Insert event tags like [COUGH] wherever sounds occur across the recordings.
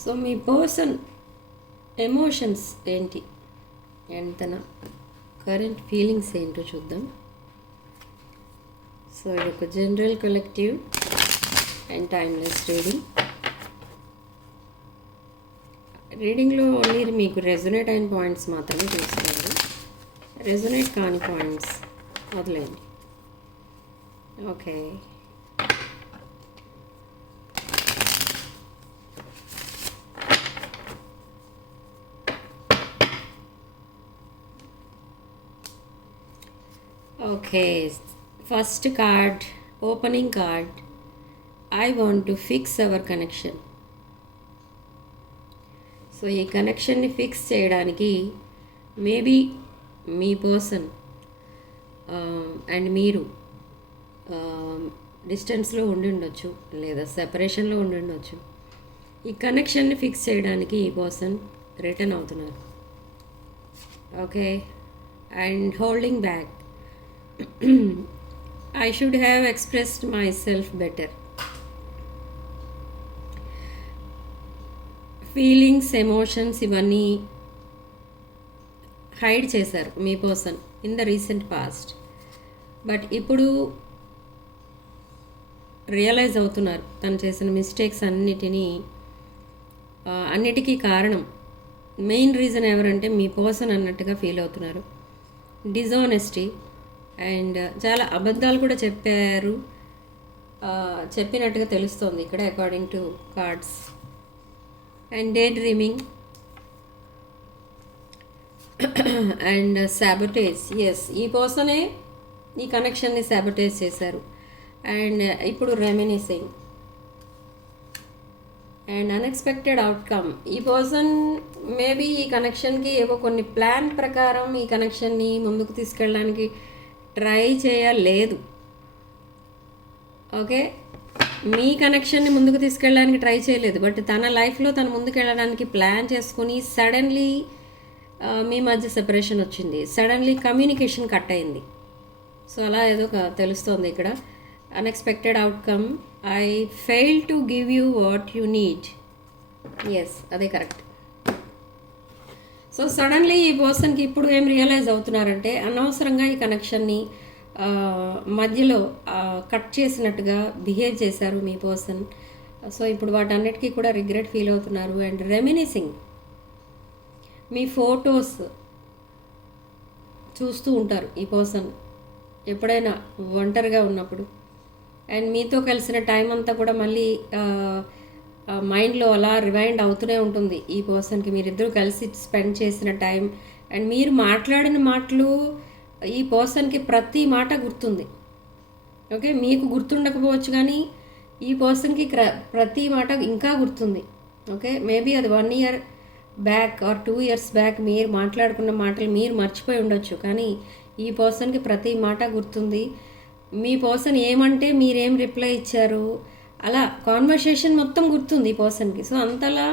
So మీ person emotions ఏంటి? And తన కరెంట్ ఫీలింగ్స్ ఏంటో చూద్దాం. సో ఇది ఒక general collective and timeless reading. రీడింగ్లో only మీకు రెజొనేట్ అయిన పాయింట్స్ మాత్రమే తీసుకోండి రెజొనేట్ కాని పాయింట్స్ వదిలేయండి. Okay. Okay first card opening card I want to fix our connection so ఈ కనెక్షన్ని ఫిక్స్ చేయడానికి మేబీ మీ పర్సన్ అండ్ um, మీరు um, డిస్టెన్స్లో ఉండి ఉండొచ్చు లేదా సెపరేషన్లో ఉండి ఉండొచ్చు. ఈ కనెక్షన్ని ఫిక్స్ చేయడానికి ఈ పర్సన్ రిటర్న్ అవుతున్నారు. Okay and holding back I should have expressed myself better feelings emotions ఇవన్నీ హైడ్ చేశారు మీ person in the recent past but ఇప్పుడు రియలైజ్ అవుతున్నారు తను చేసిన మిస్టేక్స్ అన్నిటినీ అన్నిటికీ కారణం. మెయిన్ రీజన్ ఎవరంటే మీ పర్సన్ అన్నట్టుగా ఫీల్ అవుతున్నారు. డిజానెస్టీ అండ్ చాలా అబద్ధాలు కూడా చెప్పారు. చెప్పినట్టుగా తెలుస్తోంది ఇక్కడ according to cards and daydreaming and sabotage yes ఈ పర్సనే ఈ కనెక్షన్ని శాబటేజ్ చేశారు. అండ్ ఇప్పుడు రెమినిసింగ్ అండ్ అన్ఎక్స్పెక్టెడ్ అవుట్కమ్ ఈ పర్సన్ మేబీ ఈ కనెక్షన్కి ఏవో కొన్ని ప్లాన్ ప్రకారం ఈ కనెక్షన్ని ముందుకు తీసుకెళ్ళడానికి ట్రై చేయలేదు. ఓకే? మీ కనెక్షన్ని ముందుకు తీసుకెళ్ళడానికి ట్రై చేయలేదు. బట్ తన లైఫ్లో తను ముందుకు వెళ్ళడానికి ప్లాన్ చేసుకుని సడన్లీ మీ మధ్య సెపరేషన్ వచ్చింది. సడన్లీ కమ్యూనికేషన్ కట్ అయింది. సో అలా ఏదో తెలుస్తోంది ఇక్కడ. Unexpected outcome I fail to give you what you need yes అదే కరెక్ట్. సో సడన్లీ ఈ పర్సన్కి ఇప్పుడు ఏం రియలైజ్ అవుతున్నారంటే అనవసరంగా ఈ కనెక్షన్ని మధ్యలో కట్ చేసినట్టుగా బిహేవ్ చేశారు మీ పర్సన్. సో ఇప్పుడు వాటన్నిటికీ కూడా రిగ్రెట్ ఫీల్ అవుతున్నారు. అండ్ రెమినిసింగ్ మీ ఫొటోస్ చూస్తూ ఉంటారు ఈ పర్సన్ ఎప్పుడైనా ఒంటరిగా ఉన్నప్పుడు. అండ్ మీతో కలిసిన టైం అంతా కూడా మళ్ళీ మైండ్లో అలా రివైండ్ అవుతూనే ఉంటుంది. ఈ పర్సన్కి మీరిద్దరూ కలిసి స్పెండ్ చేసిన టైం అండ్ మీరు మాట్లాడిన మాటలు ఈ పర్సన్కి ప్రతి మాట గుర్తుంది. ఓకే మీకు గుర్తుండకపోవచ్చు కానీ ఈ పర్సన్కి క్ర ప్రతి మాట ఇంకా గుర్తుంది. ఓకే మేబీ అది one year back or two years back మీరు మాట్లాడుకున్న మాటలు మీరు మర్చిపోయి ఉండొచ్చు. కానీ ఈ పర్సన్కి ప్రతి మాట గుర్తుంది. మీ పర్సన్ ఏమంటే మీరేం రిప్లై ఇచ్చారు? అలా కాన్వర్సేషన్ మొత్తం గుర్తుంది ఈ పర్సన్కి సో అంతలా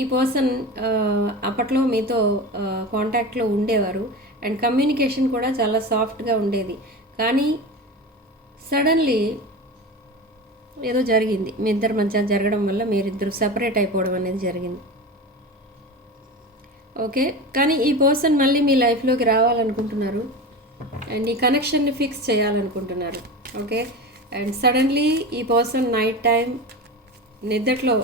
ఈ పర్సన్ అప్పట్లో మీతో కాంటాక్ట్లో ఉండేవారు. అండ్ కమ్యూనికేషన్ కూడా చాలా సాఫ్ట్గా ఉండేది. కానీ సడన్లీ ఏదో జరిగింది. మీ ఇద్దరు మధ్య జరగడం వల్ల మీరిద్దరు సపరేట్ అయిపోవడం అనేది జరిగింది. ఓకే కానీ ఈ పర్సన్ మళ్ళీ మీ లైఫ్లోకి రావాలనుకుంటున్నారు. అండ్ ఈ కనెక్షన్ని ఫిక్స్ చేయాలనుకుంటున్నారు. ఓకే అండ్ సడన్లీ ఈ పర్సన్ నైట్ టైం నిద్రట్లో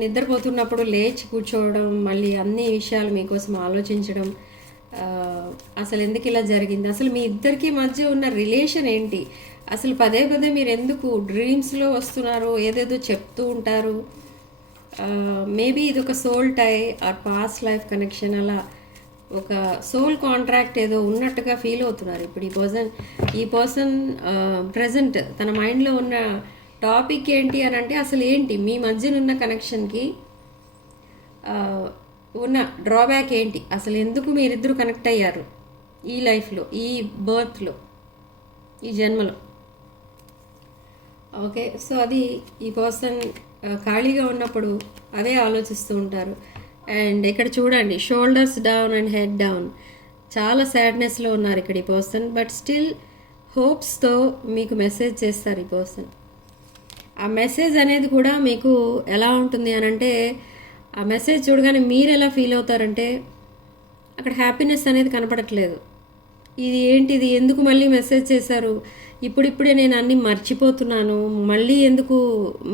నిద్రపోతున్నప్పుడు లేచి కూర్చోవడం మళ్ళీ అన్ని విషయాలు మీకోసం ఆలోచించడం అసలు ఎందుకు ఇలా జరిగింది? అసలు మీ ఇద్దరికి మధ్య ఉన్న రిలేషన్ ఏంటి? అసలు పదే పదే మీరు ఎందుకు డ్రీమ్స్లో వస్తున్నారు? ఏదేదో చెప్తూ ఉంటారు. మేబీ ఇది ఒక soul tie or past life connection అలా. ఒక సోల్ కాంట్రాక్ట్ ఏదో ఉన్నట్టుగా ఫీల్ అవుతున్నారు. ఇప్పుడు ఈ పర్సన్ ఈ పర్సన్ ప్రజెంట్ తన మైండ్లో ఉన్న టాపిక్ ఏంటి అని అంటే అసలు ఏంటి? మీ మధ్యన ఉన్న కనెక్షన్కి ఉన్న డ్రాబ్యాక్ ఏంటి? అసలు ఎందుకు మీరిద్దరు కనెక్ట్ అయ్యారు ఈ లైఫ్లో ఈ బర్త్లో ఈ జన్మలో? ఓకే సో అది ఈ పర్సన్ ఖాళీగా ఉన్నప్పుడు అదే ఆలోచిస్తూ ఉంటారు. అండ్ ఇక్కడ చూడండి shoulders down and head down చాలా సాడ్నెస్లో ఉన్నారు ఇక్కడ ఈ పర్సన్ బట్ స్టిల్ హోప్స్తో మీకు మెసేజ్ చేస్తారు ఈ పర్సన్ ఆ మెసేజ్ అనేది కూడా మీకు ఎలా ఉంటుంది అని అంటే ఆ మెసేజ్ చూడగానే మీరు ఎలా ఫీల్ అవుతారంటే అక్కడ హ్యాపీనెస్ అనేది కనపడట్లేదు. ఇది ఏంటిది ఎందుకు మళ్ళీ మెసేజ్ చేశారు? ఇప్పుడిప్పుడే నేను అన్నీ మర్చిపోతున్నాను మళ్ళీ ఎందుకు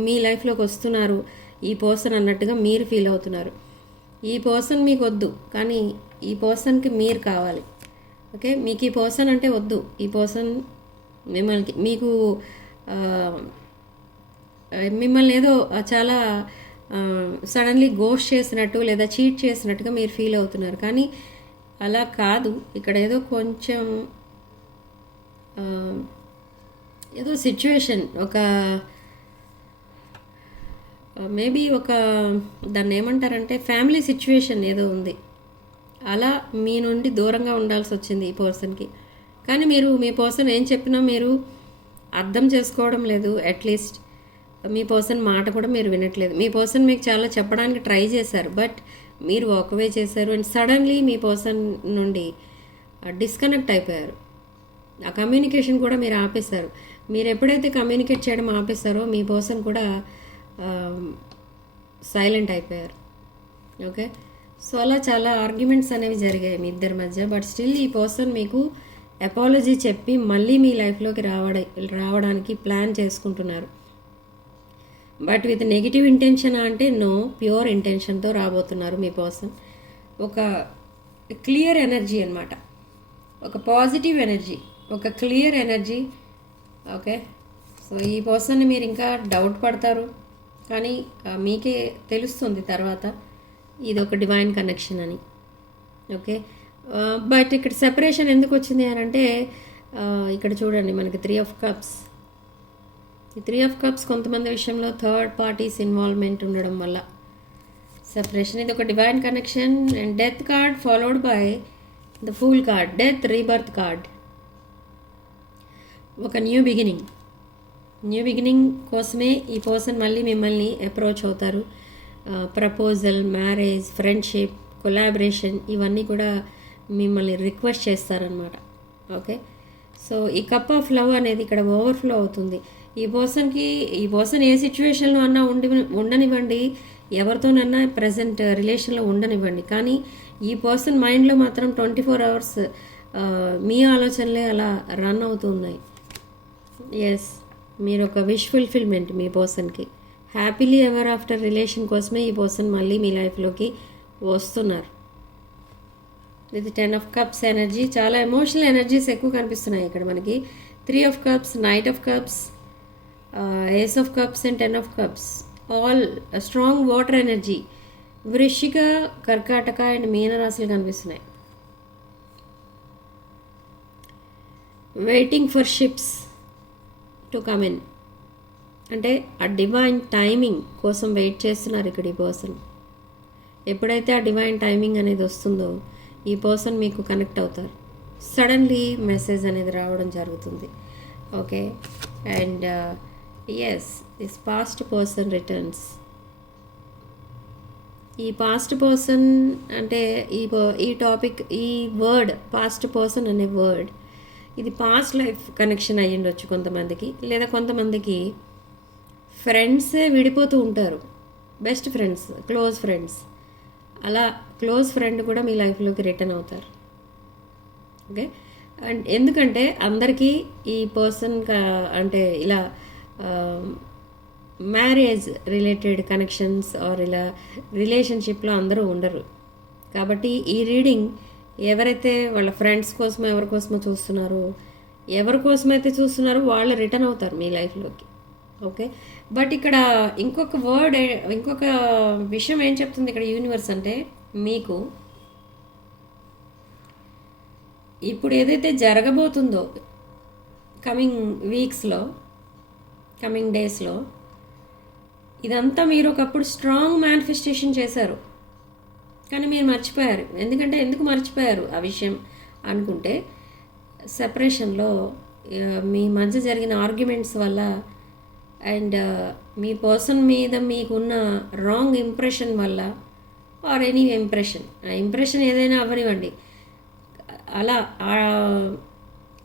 మీ లైఫ్లోకి వస్తున్నారు ఈ పర్సన్ అన్నట్టుగా మీరు ఫీల్ అవుతున్నారు. ఈ పర్సన్ మీకు వద్దు కానీ ఈ పర్సన్కి మీరు కావాలి. ఓకే మీకు ఈ పర్సన్ అంటే వద్దు. ఈ పర్సన్ మిమ్మల్ని మీకు మిమ్మల్ని ఏదో చాలా సడన్లీ గోస్ట్ చేసినట్టు లేదా చీట్ చేసినట్టుగా మీరు ఫీల్ అవుతున్నారు. కానీ అలా కాదు. ఇక్కడ ఏదో కొంచెం ఏదో సిచ్యువేషన్ ఒక Uh, మేబీ ఒక దాన్ని ఏమంటారంటే ఫ్యామిలీ సిచ్యువేషన్ ఏదో ఉంది. అలా మీ నుండి దూరంగా ఉండాల్సి వచ్చింది ఈ పర్సన్కి కానీ మీరు మీ పర్సన్ ఏం చెప్పినా మీరు అర్థం చేసుకోవడం లేదు అట్లీస్ట్ మీ పర్సన్ మాట కూడా మీరు వినట్లేదు. మీ పర్సన్ మీకు చాలా చెప్పడానికి ట్రై చేశారు బట్ మీరు వాక్వే చేశారు అండ్ సడన్లీ మీ పర్సన్ నుండి uh, డిస్కనెక్ట్ అయిపోయారు. ఆ కమ్యూనికేషన్ కూడా మీరు ఆపేశారు. మీరు ఎప్పుడైతే కమ్యూనికేట్ చేయడం ఆపేశారో మీ పర్సన్ కూడా Um, సైలెంట్ అయిపోయారు. ఓకే సో అలా చాలా ఆర్గ్యుమెంట్స్ అనేవి జరిగాయి మీ ఇద్దరి మధ్య. బట్ స్టిల్ ఈ పర్సన్ మీకు అపాలజీ చెప్పి మళ్ళీ మీ లైఫ్లోకి రావడ రావడానికి ప్లాన్ చేసుకుంటున్నారు. బట్ విత్ నెగిటివ్ ఇంటెన్షన్ అంటే నో ప్యూర్ ఇంటెన్షన్తో రాబోతున్నారు మీ పర్సన్ ఒక క్లియర్ ఎనర్జీ అనమాట ఒక పాజిటివ్ ఎనర్జీ ఒక క్లియర్ ఎనర్జీ ఓకే సో ఈ పర్సన్ని మీరు ఇంకా డౌట్ పడతారు. కానీ మీకే తెలుస్తుంది తర్వాత ఇది ఒక డివైన్ కనెక్షన్ అని ఓకే బట్ ఇక్కడ సెపరేషన్ ఎందుకు వచ్చింది అని అంటే ఇక్కడ చూడండి మనకి త్రీ ఆఫ్ కప్స్ ఈ త్రీ ఆఫ్ కప్స్ కొంతమంది విషయంలో థర్డ్ పార్టీస్ ఇన్వాల్వ్మెంట్ ఉండడం వల్ల. సెపరేషన్ ఇది ఒక divine connection and death card followed by the fool card death rebirth card ఒక న్యూ బిగినింగ్ న్యూ బిగినింగ్ కోసమే ఈ పర్సన్ మళ్ళీ మిమ్మల్ని అప్రోచ్ అవుతారు. ప్రపోజల్ మ్యారేజ్ ఫ్రెండ్షిప్ కొలాబరేషన్ ఇవన్నీ కూడా మిమ్మల్ని రిక్వెస్ట్ చేస్తారనమాట ఓకే? సో ఈ కప్ ఆఫ్ లవ్ అనేది ఇక్కడ ఓవర్ఫ్లో అవుతుంది. ఈ పర్సన్కి ఈ పర్సన్ ఏ సిచ్యువేషన్లో అన్నా ఉండి ఉండనివ్వండి. ఎవరితోనన్నా ప్రజెంట్ రిలేషన్లో ఉండనివ్వండి. కానీ ఈ పర్సన్ మైండ్లో మాత్రం ట్వంటీ ఫోర్ అవర్స్ మీ ఆలోచనలే అలా రన్ అవుతున్నాయి. ఎస్ మీరు ఒక విష్ ఫుల్ఫిల్మెంట్ మీ పర్సన్కి హ్యాపీలీ ఎవర్ ఆఫ్టర్ రిలేషన్ కోసమే ఈ పర్సన్ మళ్ళీ మీ లైఫ్లోకి వస్తున్నారు. ఇది టెన్ ఆఫ్ కప్స్ ఎనర్జీ చాలా ఎమోషనల్ ఎనర్జీస్ ఎక్కువ కనిపిస్తున్నాయి ఇక్కడ మనకి. Three of cups knight of cups ace of cups and ten of cups all strong water energy వృషిక కర్కాటక అండ్ మీనరాశులు కనిపిస్తున్నాయి. Waiting for ships to come in. అంటే ఆ డివైన్ టైమింగ్ కోసం వెయిట్ చేస్తున్నారు ఇక్కడ ఈ పర్సన్. ఎప్పుడైతే ఆ డివైన్ టైమింగ్ అనేది వస్తుందో ఈ పర్సన్ మీకు కనెక్ట్ అవుతారు. సడన్లీ మెసేజ్ అనేది రావడం జరుగుతుంది. Okay? And as this past person returns ఈ పాస్ట్ పర్సన్ అంటే ఈ ఈ టాపిక్ ఈ వర్డ్ పాస్ట్ పర్సన్ అనే వర్డ్ ఇది పాస్ట్ లైఫ్ కనెక్షన్ అయ్యి ఉండొచ్చు కొంతమందికి లేదా కొంతమందికి ఫ్రెండ్సే విడిపోతూ ఉంటారు. బెస్ట్ ఫ్రెండ్స్ క్లోజ్ ఫ్రెండ్స్ అలా క్లోజ్ ఫ్రెండ్ కూడా మీ లైఫ్లోకి రిటర్న్ అవుతారు. ఓకే అండ్ ఎందుకంటే అందరికీ ఈ పర్సన్ అంటే ఇలా మ్యారేజ్ రిలేటెడ్ కనెక్షన్స్ ఆర్ ఇలా రిలేషన్షిప్లో అందరూ ఉండరు. కాబట్టి ఈ రీడింగ్ ఎవరైతే వాళ్ళ ఫ్రెండ్స్ కోసమో ఎవరి కోసమో చూస్తున్నారో ఎవరి కోసమైతే చూస్తున్నారో వాళ్ళు రిటర్న్ అవుతారు మీ లైఫ్లోకి ఓకే బట్ ఇక్కడ ఇంకొక వర్డ్ ఇంకొక విషయం ఏం చెప్తుంది ఇక్కడ యూనివర్స్ అంటే మీకు ఇప్పుడు ఏదైతే జరగబోతుందో కమింగ్ వీక్స్లో కమింగ్ డేస్లో ఇదంతా మీరు ఒకప్పుడు స్ట్రాంగ్ మేనిఫెస్టేషన్ చేశారు. కానీ మీరు మర్చిపోయారు. ఎందుకంటే ఎందుకు మర్చిపోయారు ఆ విషయం అనుకుంటే సెపరేషన్లో మీ మధ్య జరిగిన ఆర్గ్యుమెంట్స్ వల్ల అండ్ మీ పర్సన్ మీద మీకున్న రాంగ్ ఇంప్రెషన్ వల్ల ఆర్ ఎనీ ఇంప్రెషన్ ఆ ఇంప్రెషన్ ఏదైనా అవ్వనివ్వండి. అలా ఆ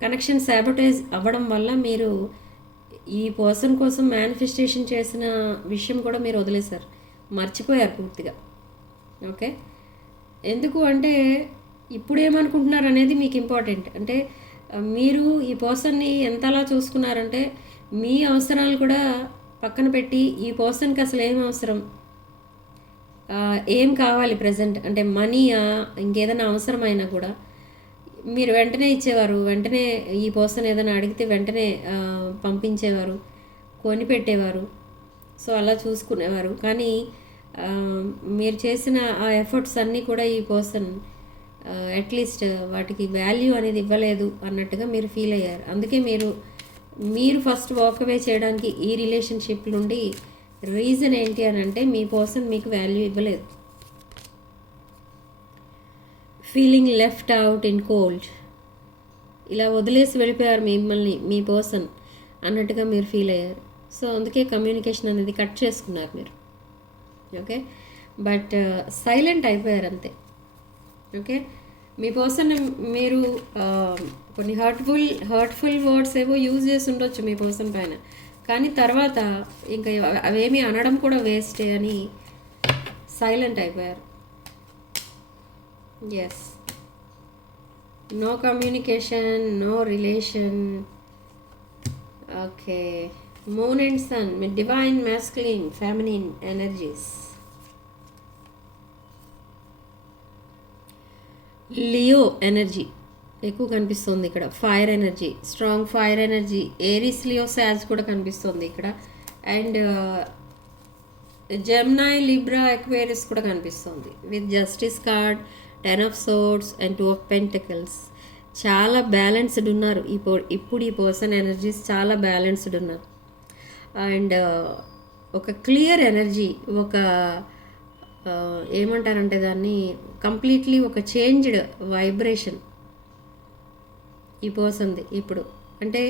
కనెక్షన్ సాబటైజ్ అవ్వడం వల్ల మీరు ఈ పర్సన్ కోసం మేనిఫెస్టేషన్ చేసిన విషయం కూడా మీరు వదిలేశారు. మర్చిపోయారు పూర్తిగా. ఓకే? ఎందుకు అంటే ఇప్పుడు ఏమనుకుంటున్నారు అనేది మీకు ఇంపార్టెంట్. అంటే మీరు ఈ పర్సన్ని ఎంతలా చూసుకున్నారంటే మీ అవసరాలు కూడా పక్కన పెట్టి ఈ పర్సన్కి అసలు ఏం అవసరం? ఏం కావాలి ప్రజెంట్? అంటే మనీయా? ఇంకేదైనా అవసరమైనా కూడా. మీరు వెంటనే ఇచ్చేవారు వెంటనే ఈ పర్సన్ ఏదైనా అడిగితే వెంటనే పంపించేవారు కొనిపెట్టేవారు. సో అలా చూసుకునేవారు. కానీ మీరు చేసిన ఆ ఎఫర్ట్స్ అన్నీ కూడా ఈ పర్సన్ అట్లీస్ట్ వాటికి వాల్యూ అనేది ఇవ్వలేదు అన్నట్టుగా మీరు ఫీల్ అయ్యారు. అందుకే మీరు మీరు ఫస్ట్ వాక్ అవే చేయడానికి ఈ రిలేషన్షిప్ నుండి రీజన్ ఏంటి అని అంటే మీ పర్సన్ మీకు వాల్యూ ఇవ్వలేదు. Feeling left out in cold ఇలా వదిలేసి వెళ్ళిపోయారు మిమ్మల్ని మీ పర్సన్ అన్నట్టుగా మీరు ఫీల్ అయ్యారు. సో అందుకే కమ్యూనికేషన్ అనేది కట్ చేసుకున్నారు మీరు. ఓకే? బట్ uh, సైలెంట్ అయిపోయారు అంతే ఓకే? మీ పర్సన్ మీరు uh, కొన్ని హర్ట్ఫుల్ హర్ట్ఫుల్ వర్డ్స్ ఏవో యూజ్ చేసి ఉండొచ్చు మీ పర్సన్ పైన. కానీ తర్వాత ఇంకా అవేమీ అనడం కూడా వేస్టే అని సైలెంట్ అయిపోయారు. Yes no communication no relation okay. Moon and sun me divine masculine feminine energies Leo energy ఎక్కువ కనిపిస్తుంది ఇక్కడ. Fire energy strong fire energy Aries Leo Sag కూడా కనిపిస్తుంది ఇక్కడ. అండ్ జెమ్నాయ్ లిబ్రా ఎక్వేరియస్ కూడా కనిపిస్తుంది. With justice card ten of swords and two of pentacles చాలా balanced ఉన్నారు. ఇప్పుడు ఇప్పుడు ఈ పర్సన్ ఎనర్జీస్ చాలా బ్యాలెన్స్డ్ ఉన్నారు. అండ్ ఒక క్లియర్ ఎనర్జీ ఒక ఏమంటారంటే దాన్ని కంప్లీట్లీ ఒక చేంజ్డ్ వైబ్రేషన్ ఈ పర్సన్ది ఇప్పుడు. అంటే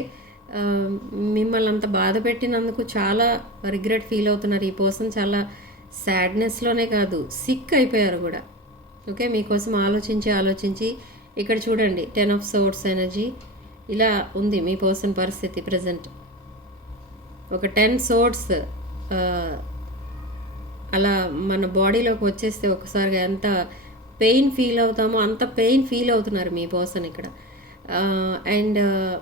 మిమ్మల్ని అంత బాధ పెట్టినందుకు చాలా రిగ్రెట్ ఫీల్ అవుతున్నారు. ఈ పర్సన్ చాలా సాడ్నెస్లోనే కాదు సిక్ అయిపోయారు కూడా. ఓకే మీకోసం ఆలోచించి ఆలోచించి ఇక్కడ చూడండి టెన్ ఆఫ్ సోర్స్ ఎనర్జీ. ఇలా ఉంది మీ పర్సన్ పరిస్థితి ప్రజెంట్ ఒక టెన్ సోర్ట్స్ uh, అలా మన బాడీలోకి వచ్చేస్తే ఒకసారిగా ఎంత పెయిన్ ఫీల్ అవుతామో అంత పెయిన్ ఫీల్ అవుతున్నారు మీ పర్సన్ ఇక్కడ. Uh, అండ్ uh,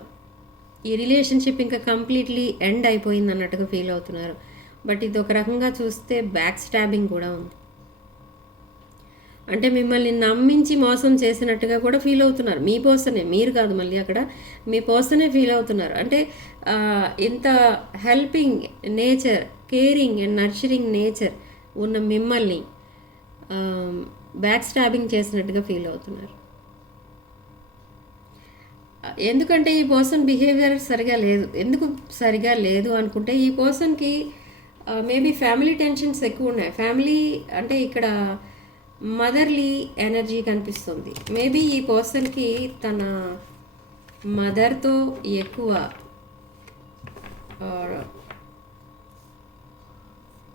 ఈ రిలేషన్షిప్ ఇంకా కంప్లీట్లీ ఎండ్ అయిపోయింది అన్నట్టుగా ఫీల్ అవుతున్నారు. బట్ ఇది ఒక రకంగా చూస్తే బ్యాక్ స్టాబింగ్ కూడా ఉంది. అంటే మిమ్మల్ని నమ్మించి మోసం చేసినట్టుగా కూడా ఫీల్ అవుతున్నారు. మీ పర్సనే మీరు కాదు మళ్ళీ అక్కడ. మీ పర్సనే ఫీల్ అవుతున్నారు. అంటే ఇంత helping nature caring and nurturing nature ఉన్న మిమ్మల్ని బ్యాక్ స్టాబింగ్ చేసినట్టుగా ఫీల్ అవుతున్నారు. ఎందుకంటే ఈ పర్సన్ బిహేవియర్ సరిగా లేదు. ఎందుకు సరిగా లేదు అనుకుంటే ఈ పర్సన్కి మేబీ ఫ్యామిలీ టెన్షన్స్ ఎక్కువ ఉన్నాయి. ఫ్యామిలీ అంటే ఇక్కడ మదర్లీ ఎనర్జీ కనిపిస్తుంది. మేబీ ఈ పర్సన్కి తన మదర్తో ఎక్కువ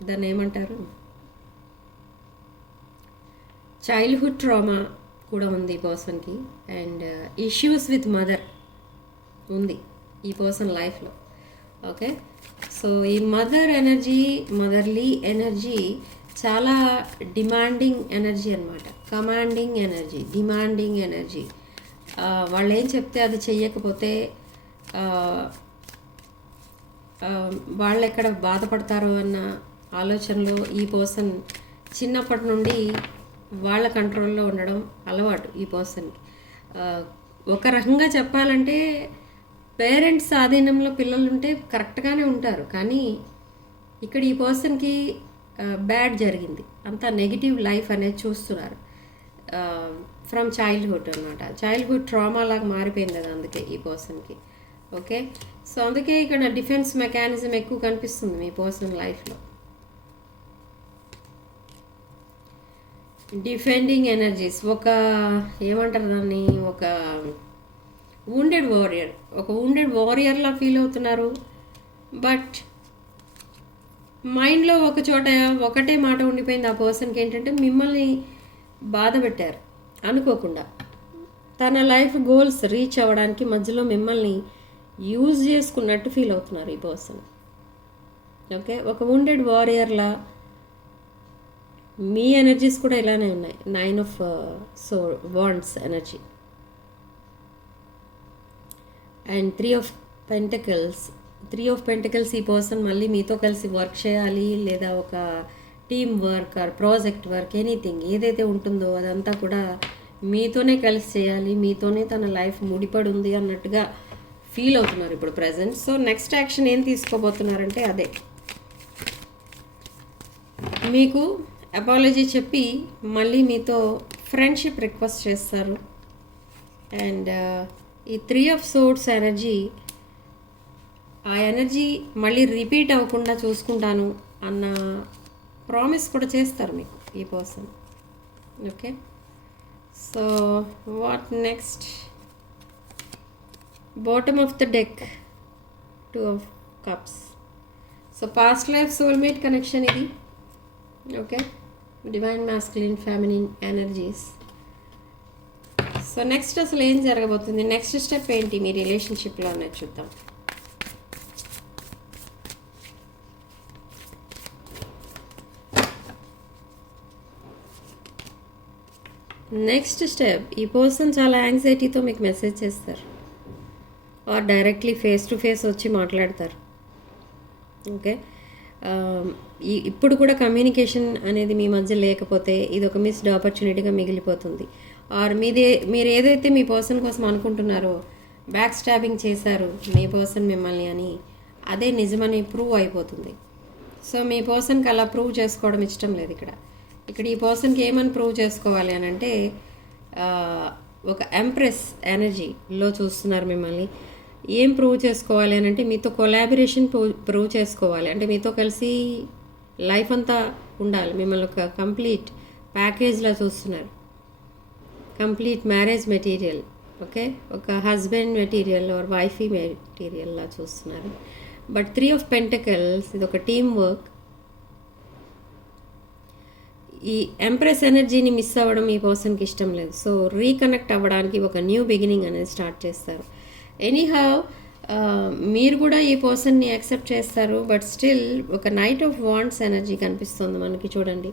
దాన్ని ఏమంటారు? చైల్డ్హుడ్ ట్రామా కూడా ఉంది ఈ పర్సన్కి అండ్ ఇష్యూస్ విత్ మదర్ ఉంది ఈ పర్సన్ లైఫ్లో ఓకే? సో ఈ మదర్ ఎనర్జీ మదర్లీ ఎనర్జీ చాలా డిమాండింగ్ ఎనర్జీ అనమాట కమాండింగ్ ఎనర్జీ డిమాండింగ్ ఎనర్జీ వాళ్ళు ఏం చెప్తే అది చెయ్యకపోతే వాళ్ళు ఎక్కడ బాధపడతారో అన్న ఆలోచనలో ఈ పర్సన్ చిన్నప్పటి నుండి వాళ్ళ కంట్రోల్లో ఉండడం అలవాటు ఈ పర్సన్కి ఒక రకంగా చెప్పాలంటే పేరెంట్స్ ఆధీనంలో పిల్లలు ఉంటే కరెక్ట్గానే ఉంటారు. కానీ ఇక్కడ ఈ పర్సన్కి బ్యాడ్ జరిగింది. అంత నెగిటివ్ లైఫ్ అనేది చూస్తున్నారు. ఫ్రమ్ చైల్డ్హుడ్ అనమాట చైల్డ్హుడ్ ట్రామా లాగా మారిపోయింది అది అందుకే ఈ పర్సన్కి ఓకే సో అందుకే ఇక్కడ డిఫెన్స్ మెకానిజం ఎక్కువ కనిపిస్తుంది మీ పర్సన్ లైఫ్లో డిఫెండింగ్ ఎనర్జీస్ ఒక ఏమంటారు దాన్ని? ఒక ఉండెడ్ వారియర్ ఒక ఉండెడ్ వారియర్లా ఫీల్ అవుతున్నారు. బట్ మైండ్లో ఒక చోట ఒకటే మాట ఉండిపోయింది ఆ పర్సన్కి ఏంటంటే మిమ్మల్ని బాధ పెట్టారు. అనుకోకుండా. తన లైఫ్ గోల్స్ రీచ్ అవ్వడానికి మధ్యలో మిమ్మల్ని యూజ్ చేసుకున్నట్టు ఫీల్ అవుతున్నారు ఈ పర్సన్ ఓకే ఒక వుండెడ్ వారియర్లా మీ ఎనర్జీస్ కూడా ఇలానే ఉన్నాయి. Nine of so wands energy and three of pentacles three of pentacles ఈ పర్సన్ మళ్ళీ మీతో కలిసి వర్క్ చేయాలి లేదా ఒక team work or project work anything ఏదైతే ఉంటుందో అదంతా కూడా మీతోనే కలిసి చేయాలి మీతోనే తన లైఫ్ ముడిపడి ఉంది అన్నట్టుగా ఫీల్ అవుతున్నారు ఇప్పుడు ప్రజెంట్ సో నెక్స్ట్ యాక్షన్ ఏం తీసుకోబోతున్నారంటే అదే. మీకు అపాలజీ చెప్పి మళ్ళీ మీతో ఫ్రెండ్షిప్ రిక్వెస్ట్ చేస్తారు. అండ్ uh, ఈ త్రీ ఆఫ్ సోర్ట్స్ ఎనర్జీ ఆ ఎనర్జీ మళ్ళీ రిపీట్ అవ్వకుండా చూసుకుంటాను అన్న ప్రామిస్ కూడా చేస్తారు మీకు ఈ person. Okay? So what next? Bottom of the deck two of cups. So past life soulmate connection ఇది. Okay? Divine masculine feminine energies. So next అసలు ఏం జరగబోతుంది? నెక్స్ట్ స్టెప్ ఏంటి మీ రిలేషన్షిప్లో అనేది చూద్దాం. నెక్స్ట్ స్టెప్ ఈ పర్సన్ చాలా యాంగ్జైటీతో మీకు మెసేజ్ చేస్తారు. Or directly face to face వచ్చి మాట్లాడతారు ఓకే um, ఇప్పుడు కూడా కమ్యూనికేషన్ అనేది మీ మధ్య లేకపోతే ఇది ఒక మిస్డ్ ఆపర్చునిటీగా మిగిలిపోతుంది. ఆర్ మీదే మీరు ఏదైతే మీ పర్సన్ కోసం అనుకుంటున్నారో బ్యాక్ స్టాబింగ్ చేశారు మీ పర్సన్ మిమ్మల్ని అని అదే నిజమని ప్రూవ్ అయిపోతుంది. సో మీ పర్సన్కి అలా ప్రూవ్ చేసుకోవడం ఇష్టం లేదు ఇక్కడ. ఇక్కడ ఈ పర్సన్కి ఏమని ప్రూవ్ చేసుకోవాలి అని అంటే ఒక ఎంప్రెస్ ఎనర్జీలో చూస్తున్నారు మిమ్మల్ని. ఏం ప్రూవ్ చేసుకోవాలి అని అంటే మీతో కొలాబరేషన్ ప్రూవ్ చేసుకోవాలి. అంటే మీతో కలిసి లైఫ్ అంతా ఉండాలి. మిమ్మల్ని ఒక కంప్లీట్ ప్యాకేజ్లా చూస్తున్నారు. కంప్లీట్ మ్యారేజ్ మెటీరియల్ ఓకే ఒక హస్బెండ్ మెటీరియల్ ఆర్ వైఫీ మెటీరియల్లా చూస్తున్నారు. బట్ త్రీ ఆఫ్ పెంటకల్స్ ఇది ఒక టీమ్ వర్క్ ఈ ఎంప్రెస్ ఎనర్జీని మిస్ అవ్వడం ఈ పర్సన్కి ఇష్టం లేదు. సో రీకనెక్ట్ అవ్వడానికి ఒక న్యూ బిగినింగ్ అనేది స్టార్ట్ చేస్తారు. ఎనీహౌ మీరు కూడా ఈ పర్సన్ని యాక్సెప్ట్ చేస్తారు బట్ స్టిల్ ఒక నైట్ ఆఫ్ వాంట్స్ ఎనర్జీ కనిపిస్తుంది మనకి చూడండి.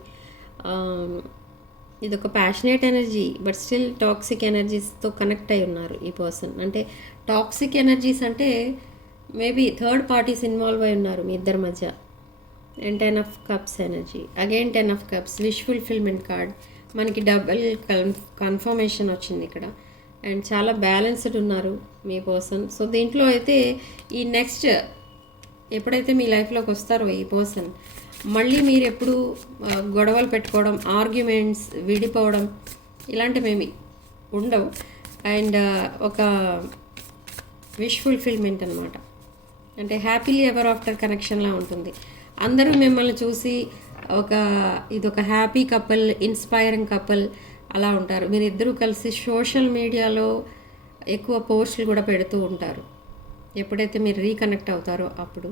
ఇది ఒక passionate energy but still toxic ఎనర్జీస్తో connect అయి ఉన్నారు ఈ పర్సన్ అంటే టాక్సిక్ ఎనర్జీస్ అంటే మేబీ థర్డ్ పార్టీస్ ఇన్వాల్వ్ అయి ఉన్నారు మీ ఇద్దరి మధ్య. And ten of cups energy again ten of cups wish fulfilment card మనకి డబుల్ కన్ఫర్మేషన్ వచ్చింది ఇక్కడ. అండ్ చాలా బ్యాలెన్స్డ్ ఉన్నారు మీ పర్సన్ సో దీంట్లో అయితే ఈ నెక్స్ట్ ఎప్పుడైతే మీ లైఫ్లోకి వస్తారో ఈ పర్సన్ మళ్ళీ మీరు ఎప్పుడు గొడవలు పెట్టుకోవడం ఆర్గ్యుమెంట్స్ విడిపోవడం ఇలాంటివేమి ఉండవు. అండ్ ఒక విష్ ఫుల్ఫిల్మెంట్ అనమాట అంటే హ్యాపీలీ ఎవర్ ఆఫ్టర్ కనెక్షన్లా ఉంటుంది. అందరూ మిమ్మల్ని చూసి ఒక ఇది ఒక హ్యాపీ కపుల్ ఇన్స్పైరింగ్ కపుల్ అలా ఉంటారు. మీరు ఇద్దరు కలిసి సోషల్ మీడియాలో ఎక్కువ పోస్టులు కూడా పెడుతూ ఉంటారు. ఎప్పుడైతే మీరు రీకనెక్ట్ అవుతారో అప్పుడు.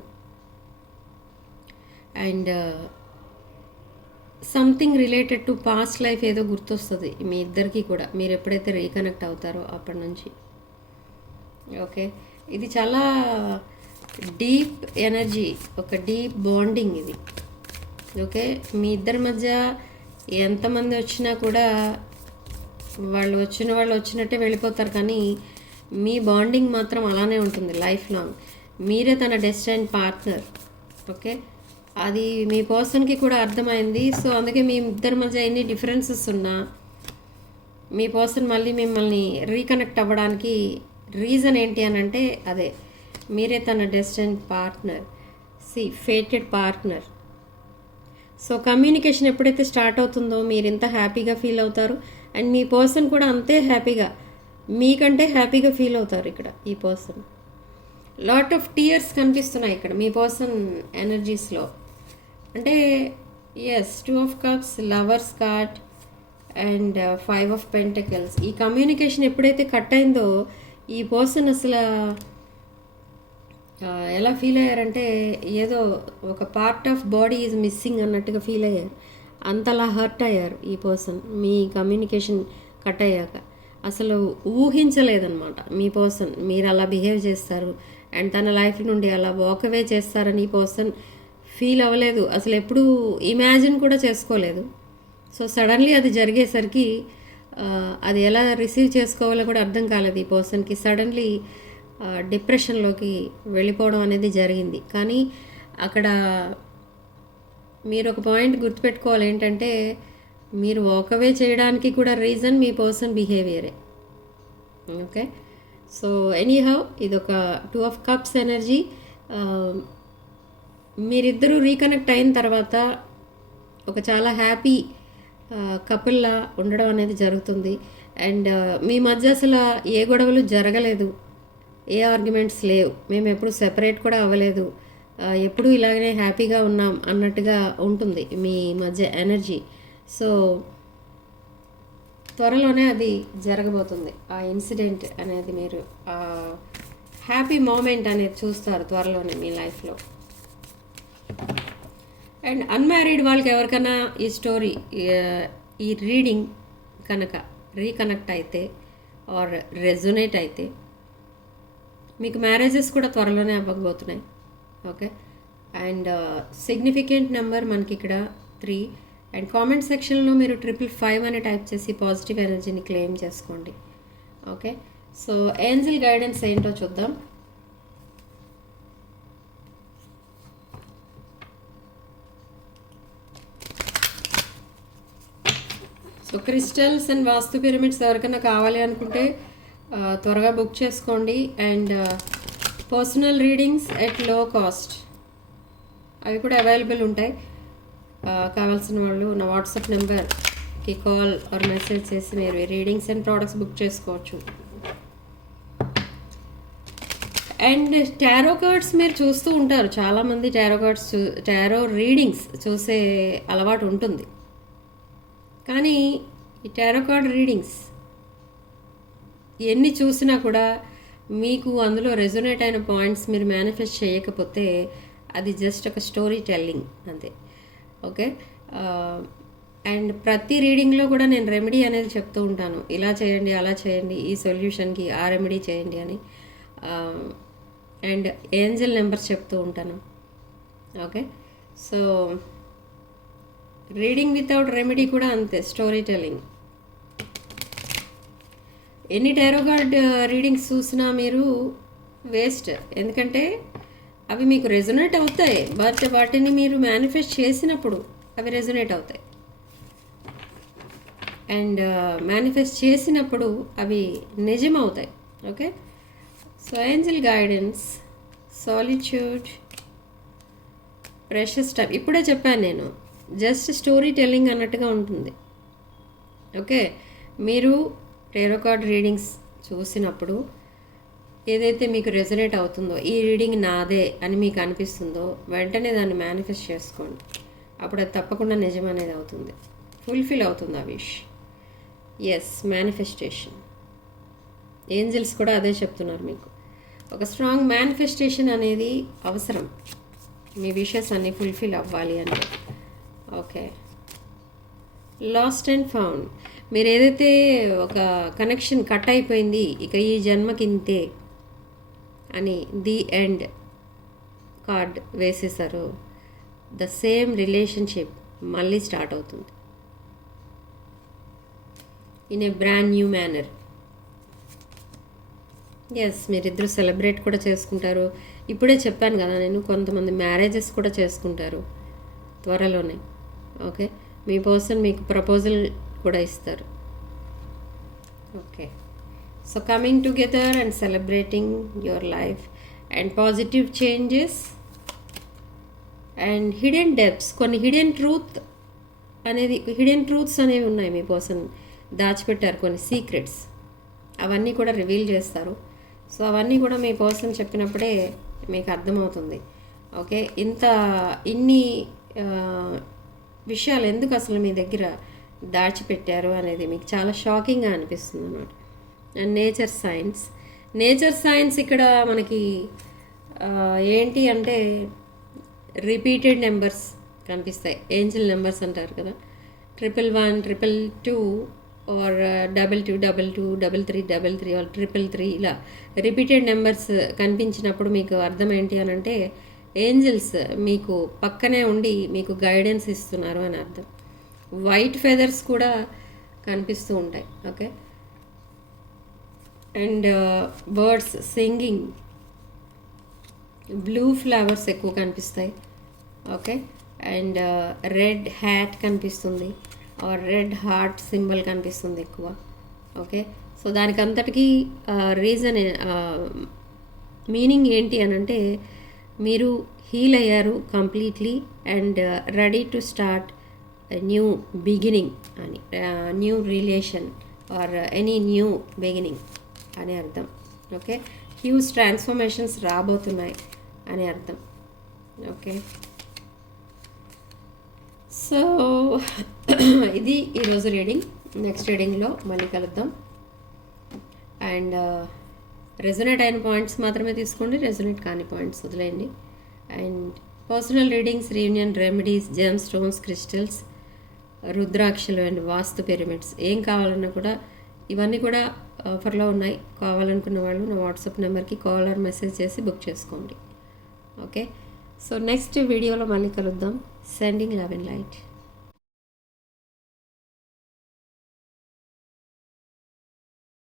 And something related to past life ఏదో గుర్తొస్తుంది మీ ఇద్దరికి కూడా. మీరు ఎప్పుడైతే రీకనెక్ట్ అవుతారో అప్పటి నుంచి. ఓకే ఇది చాలా డీప్ ఎనర్జీ ఒక డీప్ బాండింగ్ ఇది. ఓకే? మీ ఇద్దరి మధ్య ఎంతమంది వచ్చినా కూడా వాళ్ళు వచ్చిన వాళ్ళు వచ్చినట్టే వెళ్ళిపోతారు కానీ మీ బాండింగ్ మాత్రం అలానే ఉంటుంది లైఫ్ లాంగ్. మీరే తన డెస్టైన్ పార్ట్నర్. ఓకే? అది మీ పర్సన్కి కూడా అర్థమైంది. సో అందుకే మీ ఇద్దరి మధ్య ఎన్ని డిఫరెన్సెస్ ఉన్నా మీ పర్సన్ మళ్ళీ మిమ్మల్ని రీకనెక్ట్ అవ్వడానికి రీజన్ ఏంటి అని అంటే అదే. మీరే తన destined partner see fated partner so communication ఎప్పుడైతే స్టార్ట్ అవుతుందో మీరు ఇంత హ్యాపీగా ఫీల్ అవుతారు. అండ్ మీ పర్సన్ కూడా అంతే హ్యాపీగా మీకంటే హ్యాపీగా ఫీల్ అవుతారు ఇక్కడ ఈ పర్సన్ లాట్ ఆఫ్ టీయర్స్ కనిపిస్తున్నాయి ఇక్కడ మీ పర్సన్ ఎనర్జీస్లో అంటే as two of cups lovers card and five of pentacles ఈ కమ్యూనికేషన్ ఎప్పుడైతే కట్ అయిందో ఈ పర్సన్ అసలు ఎలా ఫీల్ అయ్యారంటే ఏదో ఒక part of body is missing అన్నట్టుగా ఫీల్ అయ్యారు. అంతలా హర్ట్ అయ్యారు ఈ పర్సన్ మీ కమ్యూనికేషన్ కట్ అయ్యాక. అసలు ఊహించలేదన్నమాట మీ పర్సన్ మీరు అలా బిహేవ్ చేస్తారు అండ్ తన లైఫ్ నుండి అలా వాక్ అవే చేస్తారని ఈ పర్సన్ ఫీల్ అవ్వలేదు. అసలు ఎప్పుడూ ఇమాజిన్ కూడా చేసుకోలేదు. సో సడన్లీ అది జరిగేసరికి అది ఎలా రిసీవ్ చేసుకోవాలో కూడా అర్థం కాలేదు ఈ పర్సన్కి సడన్లీ డిప్రెషన్లోకి వెళ్ళిపోవడం అనేది జరిగింది. కానీ అక్కడ మీరు ఒక పాయింట్ గుర్తుపెట్టుకోవాలి ఏంటంటే మీరు వాకవే చేయడానికి కూడా రీజన్ మీ పర్సన్ బిహేవియరే ఓకే సో ఎనీహౌ ఇది ఒక టూ ఆఫ్ కప్స్ ఎనర్జీ మీరిద్దరూ రీకనెక్ట్ అయిన తర్వాత ఒక చాలా హ్యాపీ కపుల్లా ఉండడం అనేది జరుగుతుంది. అండ్ మీ మధ్య అసలు ఏ గొడవలు జరగలేదు. ఏ ఆర్గ్యుమెంట్స్ లేవు. మేము ఎప్పుడు సెపరేట్ కూడా అవ్వలేదు. ఎప్పుడూ ఇలాగనే హ్యాపీగా ఉన్నాం అన్నట్టుగా ఉంటుంది మీ మధ్య ఎనర్జీ. సో త్వరలోనే అది జరగబోతుంది. ఆ ఇన్సిడెంట్ అనేది మీరు హ్యాపీ మూమెంట్ అనేది చూస్తారు త్వరలోనే మీ లైఫ్లో. అండ్ అన్మ్యారీడ్ వాళ్ళకి ఎవరికైనా ఈ స్టోరీ ఈ రీడింగ్ కనుక రీకనెక్ట్ అయితే ఆర్ రెజొనేట్ అయితే మీకు మ్యారేజెస్ కూడా త్వరలోనే అవ్వకపోతున్నాయి. ఓకే అండ్ సిగ్నిఫికెంట్ నెంబర్ మనకి ఇక్కడ త్రీ అండ్ కామెంట్ సెక్షన్లో మీరు ట్రిపుల్ ఫైవ్ అని టైప్ చేసి పాజిటివ్ ఎనర్జీని క్లెయిమ్ చేసుకోండి. ఓకే సో ఏంజిల్ గైడెన్స్ ఏంటో చూద్దాం. So crystals and vastu pyramids ఎవరికైనా కావాలి అనుకుంటే త్వరగా బుక్ చేసుకోండి. And personal readings at low cost? అవి కూడా అవైలబుల్ ఉంటాయి. కావాల్సిన వాళ్ళు నా వాట్సాప్ నెంబర్కి కాల్ ఆర్ మెసేజ్ చేసి మీరు రీడింగ్స్ అండ్ ప్రోడక్ట్స్ బుక్ చేసుకోవచ్చు. అండ్ టారో కార్డ్స్ మీరు చూస్తూ ఉంటారు. చాలామంది టారో కార్డ్స్ చూ టారో రీడింగ్స్ చూసే అలవాటు ఉంటుంది. కానీ ఈ టారో కార్డ్ రీడింగ్స్ ఎన్ని చూసినా కూడా మీకు అందులో రెజొనేట్ అయిన పాయింట్స్ మీరు మేనిఫెస్ట్ చేయకపోతే అది జస్ట్ ఒక స్టోరీ టెల్లింగ్ అంతే ఓకే అండ్ uh, ప్రతి రీడింగ్లో కూడా నేను రెమెడీ అనేది చెప్తూ ఉంటాను. ఇలా చేయండి అలా చేయండి ఈ సొల్యూషన్కి ఆ రెమెడీ చేయండి అని. అండ్ ఏంజల్ నెంబర్స్ చెప్తూ ఉంటాను. Okay so reading without remedy కూడా అంతే స్టోరీ టెల్లింగ్ ఎన్ని టారో కార్డ్ రీడింగ్స్ చూసినా మీరు వేస్ట్ ఎందుకంటే అవి మీకు రెజొనేట్ అవుతాయి. బట్ వాటిని మీరు మేనిఫెస్ట్ చేసినప్పుడు అవి రెజొనేట్ అవుతాయి. అండ్ మేనిఫెస్ట్ uh, చేసినప్పుడు అవి నిజం అవుతాయి okay so angel guidance solitude precious time ఇప్పుడే చెప్పాను నేను. జస్ట్ స్టోరీ టెల్లింగ్ అన్నట్టుగా ఉంటుంది. ఓకే మీరు టేరో కార్డ్ రీడింగ్స్ చూసినప్పుడు ఏదైతే మీకు రెజనేట్ అవుతుందో ఈ రీడింగ్ నాదే అని మీకు అనిపిస్తుందో వెంటనే దాన్ని మేనిఫెస్ట్ చేసుకోండి. అప్పుడు అది తప్పకుండా నిజం అనేది అవుతుంది. ఫుల్ఫిల్ అవుతుంది ఆ విష్ ఎస్ మేనిఫెస్టేషన్ ఏంజిల్స్ కూడా అదే చెప్తున్నారు మీకు. ఒక స్ట్రాంగ్ మేనిఫెస్టేషన్ అనేది అవసరం. మీ విషెస్ అన్నీ ఫుల్ఫిల్ అవ్వాలి అంటే. ఓకే లాస్ట్ అండ్ ఫౌండ్ మీరు ఏదైతే ఒక కనెక్షన్ కట్ అయిపోయింది ఇక ఈ జన్మకింతే అని ది ఎండ్ కార్డ్ వేసేసారు ద సేమ్ రిలేషన్షిప్ మళ్ళీ స్టార్ట్ అవుతుంది. In a brand new manner as మీరిద్దరు సెలబ్రేట్ కూడా చేసుకుంటారు. ఇప్పుడే చెప్పాను కదా నేను కొంతమంది మ్యారేజెస్ కూడా చేసుకుంటారు త్వరలోనే. ఓకే మీ పర్సన్ మీకు ప్రపోజల్ కూడా ఇస్తారు. Okay so coming together and celebrating your life and positive changes and hidden depths కొన్ని హిడెన్ ట్రూత్ అనేది హిడెన్ ట్రూత్స్ అనేవి ఉన్నాయి మీ పర్సన్ దాచిపెట్టారు కొన్ని సీక్రెట్స్ అవన్నీ కూడా రివీల్ చేస్తారు. సో అవన్నీ కూడా మీ పర్సన్ చెప్పినప్పుడే మీకు అర్థమవుతుంది. ఓకే ఇంత ఇన్ని విషయాలు ఎందుకు అసలు మీ దగ్గర దాచిపెట్టారు అనేది మీకు చాలా షాకింగ్గా అనిపిస్తుంది అన్నమాట. And nature signs. Nature signs ఇక్కడ మనకి ఏంటి అంటే రిపీటెడ్ నెంబర్స్ కనిపిస్తాయి. ఏంజిల్ నెంబర్స్ అంటారు కదా. Triple one triple two or double two double two double three double three or triple three ఇలా రిపీటెడ్ నెంబర్స్ కనిపించినప్పుడు మీకు అర్థం ఏంటి అని అంటే ఏంజిల్స్ మీకు పక్కనే ఉండి మీకు గైడెన్స్ ఇస్తున్నారు అని అర్థం. వైట్ ఫెదర్స్ కూడా కనిపిస్తూ ఉంటాయి okay? And uh, birds singing. Blue flowers ఎక్కువ కనిపిస్తాయి okay? And uh, red hat కనిపిస్తుంది ఆర్ రెడ్ హార్ట్ సింబల్ కనిపిస్తుంది ఎక్కువ ఓకే? సో దానికి అంతటికీ రీజన్ మీనింగ్ ఏంటి అని అంటే మీరు హీల్ అయ్యారు completely and ready to start new beginning అని new relation or any new beginning అని అర్థం. ఓకే? హ్యూజ్ ట్రాన్స్ఫర్మేషన్స్ రాబోతున్నాయి అని అర్థం. ఓకే? సో [COUGHS] ఇది ఈరోజు రీడింగ్. నెక్స్ట్ రీడింగ్లో మళ్ళీ కలుద్దాం. అండ్ రెజొనేట్ అయిన పాయింట్స్ మాత్రమే తీసుకోండి రెజొనేట్ కాని పాయింట్స్ వదిలేయండి. And personal readings reunion remedies gem stones crystals రుద్రాక్షలు అండ్ వాస్తు పిరమిడ్స్ ఏం కావాలన్నా కూడా ఇవన్నీ కూడా ఆఫర్లో ఉన్నాయి. కావాలనుకున్న వాళ్ళు నా వాట్సాప్ నెంబర్కి కాల్ ఆర్ మెసేజ్ చేసి బుక్ చేసుకోండి. ఓకే? సో నెక్స్ట్ వీడియోలో మళ్ళీ కలుద్దాం. Sending love and light